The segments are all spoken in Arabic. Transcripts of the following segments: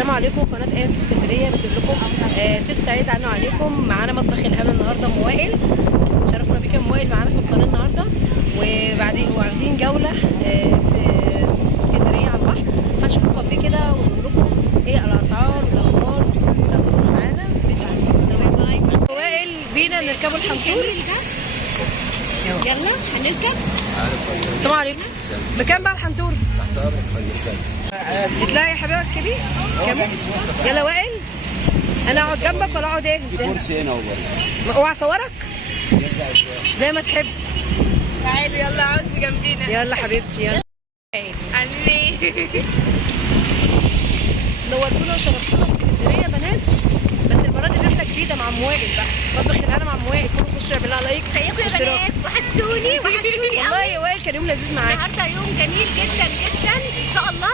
السلام عليكم. قناه ايام في اسكندريه بتقول لكم سيف سعيد عنه عليكم. معانا مطبخ الهنا النهارده ام وائل. شرفنا بيك يا ام وائل معانا في القناه النهارده، وبعدين واخدين جوله في اسكندريه على البحر. هنشوف كافيه كده ونقول لكم ايه الاسعار والاخبار. تواصلوا معانا في فيديو ام وائل. بينا نركبوا الحنطور. يلا هنركب. السلام عليكم. بكام بقى الحنطور؟ تحت امرك هنركب. اطلعي يا حبيبه اركبي. يلا وائل، انا اقعد جنبك ولا اقعد ايه؟ في كرسي هنا وبره. اوعى اصورك يرجع شويه زي ما تحب. تعالي يلا اقعدي جنبينا. يلا حبيبتي يلا. عمي نورتونا وشرفتونا في اسكندريه يا بنات. بس المره دي رحله جديده مع ام وائل بقى. مطبخ الهنا مع ام وائل. كلوا خشوا بالله عليك. ازيكم يا بنات؟ وحشتوني والله قوي. يا وائل كان يوم لذيذ معاك. النهارده يوم جميل جدا جدا. ان شاء الله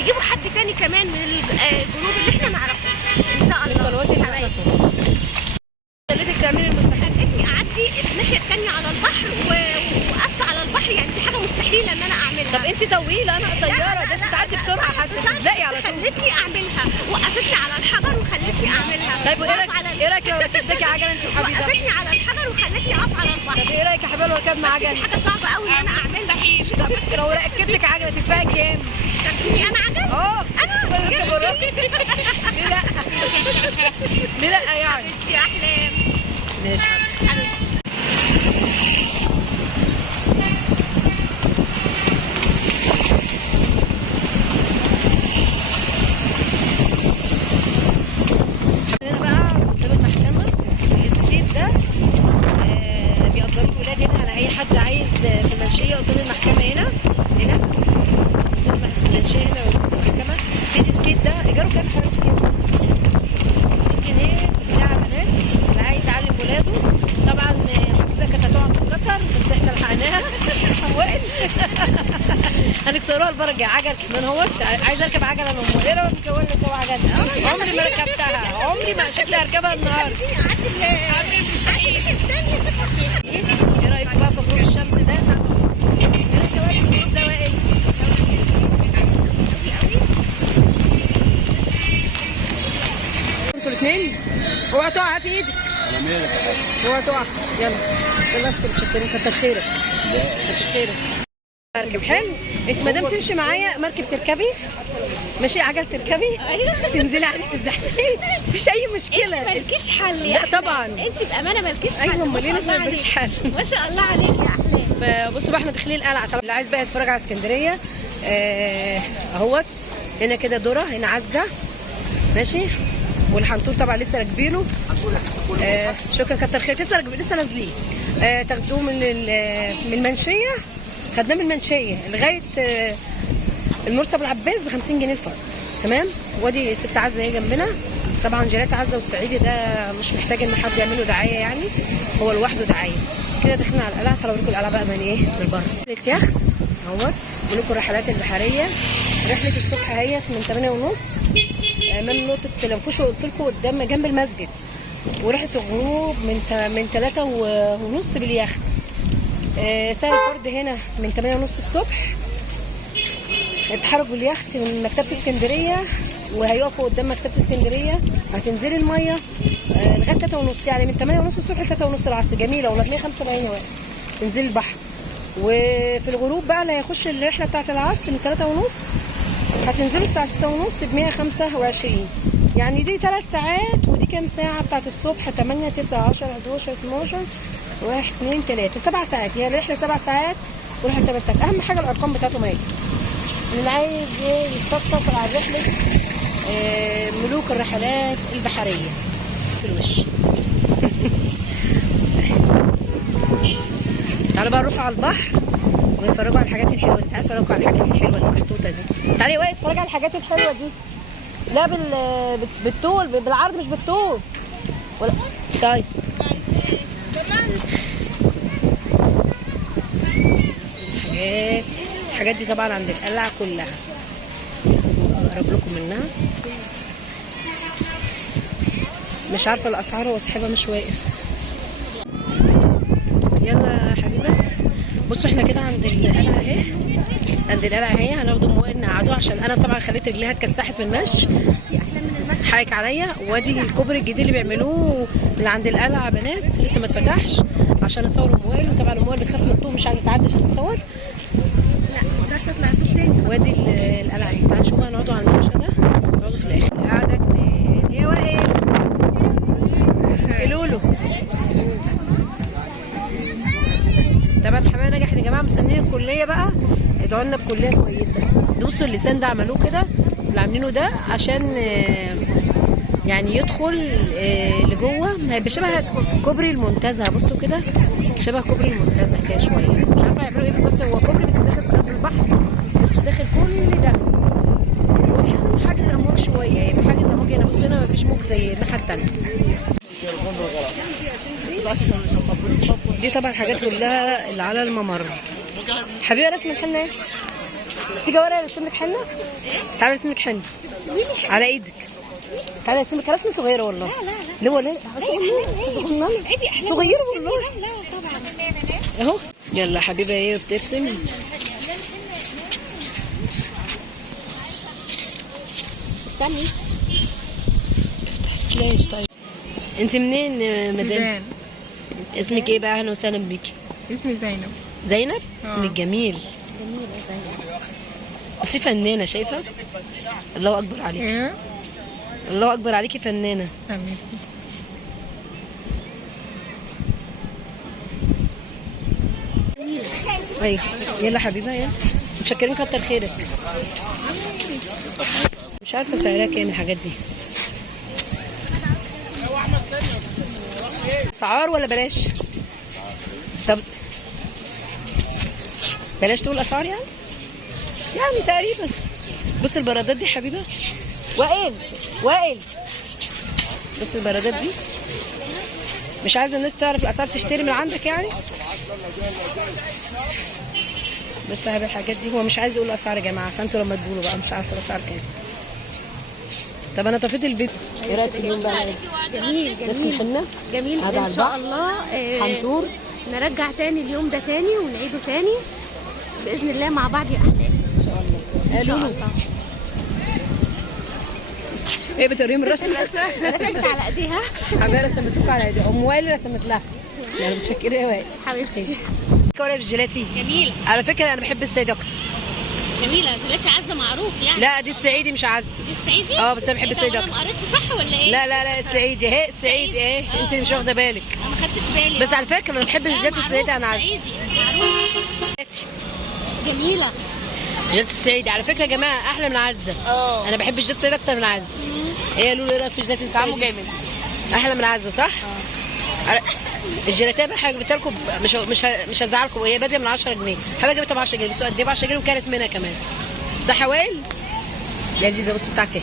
نجيبوا حد تاني كمان من الجنود اللي احنا نعرفهم ان شاء الله. القنوات اللي حبايبي. خليتك تعملي المستحيل. خلتني قعدتي الناحيه الثانيه على البحر ووقفت على البحر، يعني دي حاجه مستحيله ان انا اعملها. طب انت طويله انا قصيره، ده انت تعدي بسرعه حتى تزلقي على طول. خلتني اعملها، وقفتني على الحجر وخلتني اعملها. طيب وايه رايك لو ركبتك عجله انت وحبيبتك؟ وقفتني على الحجر وخلتني اقف على البحر. طب ايه رايك يا حبيبه لو ركبنا بس عجله؟ دي حاجه صعبه قوي ان انا اعملها. طب لو ركبتك عجله تدفعي كام؟ تركبني انا عجل؟ انا بركب وراكي. ليه لا؟ ليه لا يعني؟ حبيبتي احلام. ماشي حبيبتي. هنا بقى قدام المحكمة السكيت ده بيأجروا الولاد هنا على أي حد عايز في المنشية قدام المحكمة. هنا قدام المنشية هنا المحكمة في السكيت ده إيجاره كام حاجة سكيت؟ 60 جنيه الساعة بنات اللي عايز يعلم ولاده. طبعا حبيبة كانت هتقع تتكسر بس احنا لحقناها. وائل هنكسروها المرة الجاية. عجل كمان هو عايز اركب عجلة انا ام. ايه رايك اقول لك هو عجلة؟ عمري ما ركبتها، عمري ما شكلي هركبها النهارده. ايه رايك بقى في غروب الشمس ده؟ ايه رايك بقى في الغروب ده وائل؟ انتوا الاثنين اوعى تقع. هاتي ايدك. على مالك يا حاج؟ اوعى تقع. يلا يلا استر. متشكرين كتر خيرك. كتر خيرك. مركب حلو. انت ما دام تمشي معايا مركب تركبي ماشي، عجل تركبي تنزلي عليه تزحلقي مفيش اي مشكله. انت مالكيش حل لا يعني. طبعا انت بامانه مالكيش حل. ايوه امال ليه ما لازم شاء الله ماليش عليكي. حل. ما شاء الله عليكي يا احلام. بصوا بقى احنا داخلين القلعه. طبعا اللي عايز بقى يتفرج على اسكندريه اهوت. هنا كده ذره، هنا عزه ماشي. والحنطور طبعا لسه راكبينه. شكرا كتر خيرك. لسه نازلين. تاخدوه من المنشيه. خدناه من المنشيه لغايه المرسى ابو العباس ب 50 جنيه الفرد. تمام. وادي ست عزه هي جنبنا. طبعا جيلات عزه والصعيدي ده مش محتاج ان حد يعمل له دعايه، يعني هو لوحده دعايه. كده داخلين على القلعه. تعالوا اوريكم القلعه بقى من ايه من بره. رحله يخت اهوت. بقول لكم الرحلات البحريه. رحله الصبح اهيت من 8:30 امام نقطه الانفوش قلت لكم قدام جنب المسجد. ورحله الغروب من 3:30 باليخت. سعر الفرد هنا من 8:30 الصبح. التحرك باليخت من مكتبة اسكندرية، وهيقفوا قدام مكتبة اسكندرية. هتنزلي المية لغاية 3:30، يعني من 8:30 الصبح ل 3:30 العصر. جميلة والله. 175 واحد تنزلي البحر. وفي الغروب بقى اللي هيخش الرحلة بتاعت العصر من 3:30 هتنزلوا الساعة 6:30 ب 125. يعني دي 3 ساعات، ودي كام ساعة بتاعت الصبح؟ 8 9 10 11 12 1 2 3 7 ساعات. هي الرحلة 7 ساعات ورحلة 8 ساعات. أهم حاجة الأرقام بتاعتهم اهي. اللي عايز يستفسر على رحلة ملوك الرحلات البحرية في الوش. تعالوا بقى نروحوا على البحر ونتفرجوا على الحاجات الحلوة دي. تعالوا اتفرجوا على الحاجات الحلوة المحطوطة دي. تعالي بقى اتفرجي على الحاجات الحلوة دي. لا بالطول، بالعرض مش بالطول. ولا طيب الحاجات دي طبعا عند القلعة كلها. اقرب لكم منها. مش عارفة الاسعار، هو صاحبها مش واقف. يلا يا حبيبة. بصوا بصوا احنا كده عند القلعه اهي، عند القلعه اهي. هناخده موائل نقعدوه عشان انا طبعا خليت رجليها اتكسحت من المشي. حقك عليا. وادي الكوبري الجديد اللي بيعملوه اللي عند القلعه بنات لسه ما اتفتحش عشان اصور الموائل، وطبعا الموائل بتخاف من الطوق مش عايزه تعدي عشان تصور. لا ما اقدرش اطلع فوق تاني. وادي القلعه اهي. تعالوا نشوف بقى نقعدوا على الممشى ده، نقعدوا في الاخر. قاعده جنيه يا وائل لولو. طبعا الحمايه نجحت يا جماعه. مستنيين الكليه بقى، ادعوا لنا بكليه كويسه. بصوا اللسان ده عملوه كده، اللي عاملينه ده عشان يعني يدخل لجوه. هيبقى شبه كوبري المنتزه. بصوا كده شبه كوبري المنتزه كده شويه. مش عارفه يعملوا ايه بالظبط. هو كوبري بس داخل في قلب البحر. بصوا داخل كل ده، وتحس انه حاجز امواج شويه. يعني حاجز امواج هنا. بصوا هنا مفيش موج زي الناحيه التانيه. دي طبعا حاجات كلها اللي على الممر. حبيبه رسم الحنه ايه؟ تيجي ورا ارسم لك حنه؟ تعالي ارسم لك حنه على ايدك. تعالي ارسم لك رسمه صغيره والله. لا لا لا. ليه ولا صغيره والله. لا طبعا. اهو يلا حبيبه ايه بترسم. استني. ليش طيب؟ انت منين مدام؟ سودان. اسمك ايه بقى؟ اهلا وسهلا بيكي. اسمي زينب. زينب؟ اسمك جميل. بصي فنانه شايفه؟ الله اكبر عليكي. ايه؟ الله اكبر عليكي فنانه. حبيبتي. ايوه يلا حبيبه يلا. متشكرين كتر خيرك. مش عارفه سعرها كام الحاجات دي. اسعار ولا بلاش؟ طب بلاش تقول اسعار يعني تقريبا. بص البرادات دي حبيبه. وائل بص البرادات دي. مش عايزه الناس تعرف الاسعار تشتري من عندك يعني. بس هذه الحاجات دي هو مش عايز يقول اسعار يا جماعه، فانتوا لما تقولوا بقى مش عارفه الاسعار كام. طب انا طفيت البيت. ايه رايك في اليوم بقى؟ جميل رسم حنه جميل هذا على ان شاء البحر. الله. حنطور. نرجع تاني اليوم ده تاني ونعيده تاني باذن الله مع بعض يا احلام. ان شاء الله. ان شاء الله. ايه بتوريهم الرسم؟ رسمت على ايديها حبايبي رسمتوك على ايدي. ام وائل رسمت لها. يعني متشكره يا وائل حبيبتي. كوره في الجيلاتي. جميله على فكره انا بحب الصعيد اكتر. جميله. دلوقتي عزه معروف يعني. لا دي الصعيدي مش عز. دي الصعيدي. بس انا بحب الصعيدي اكتر. اكتر. ما قريتش صح ولا ايه؟ لا الصعيدي اهي. الصعيدي اهي. انت اللي مش واخده بالك. انا ما خدتش بالي. بس على فكره انا بحب الجيلاتي الصعيدي عن عز. جميله. جيلاتي الصعيدي على فكره يا جماعه احلى من عزه. انا بحب الجيلاتي الصعيدي اكتر من عزه. ايه يا لولو ايه رايك في الجيلاتي الصعيدي؟ طعمه جامد. احلى من عزه صح؟ الجيلاتيه بقى حاجه جبتها لكم. مش هزعلكم. هي باديه من 10 جنيه. حاجه جبتها ب 10 جنيه. بس قد ايه ب 10 جنيه وكانت منها كمان. صح يا وائل؟ لذيذه. بصوا بتاعتي